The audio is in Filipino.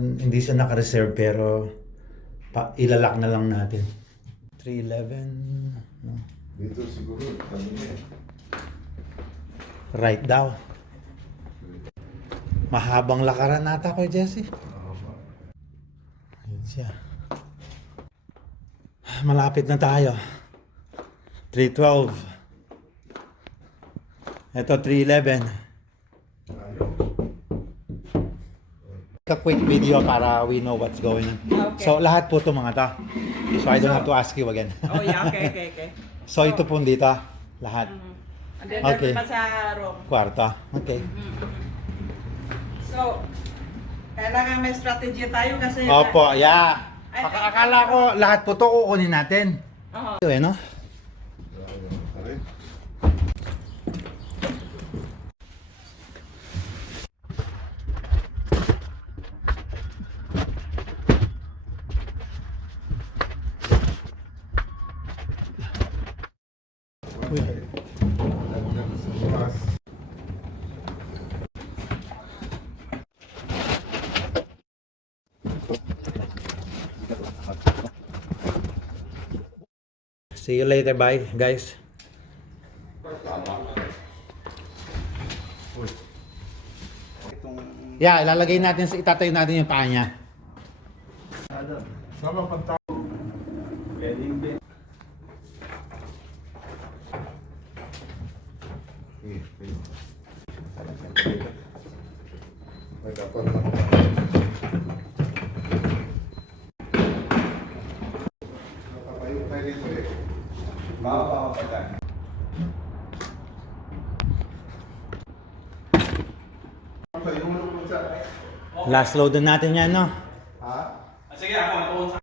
Hindi siya naka-reserve pero ilalak na lang natin. 311. No. Dito siguro, kami niya. Right daw. Mahabang lakaran nata ko, Jesse. Ayun siya. Malapit na tayo. 312. Ito 311. Quick video para we know what's going on. Okay. So lahat po ito mga to. So I don't have to ask you again. Oh yeah, okay. So ito po dito, lahat. And then Okay. pa sa room. Kwarto. Okay. So, kailangan may strategy tayo kasi... Opo, yeah. Ay, Akala ko lahat po ito kukunin natin. Oo. Ito eh, no? See you later, bye guys. Yeah, ilalagay natin, itatayo natin yung paa niya. Sama panta. May dapat na. Nakatayo tayo dito eh. Makapapatay. Last load na natin yan, no? Ha? Sige, ako.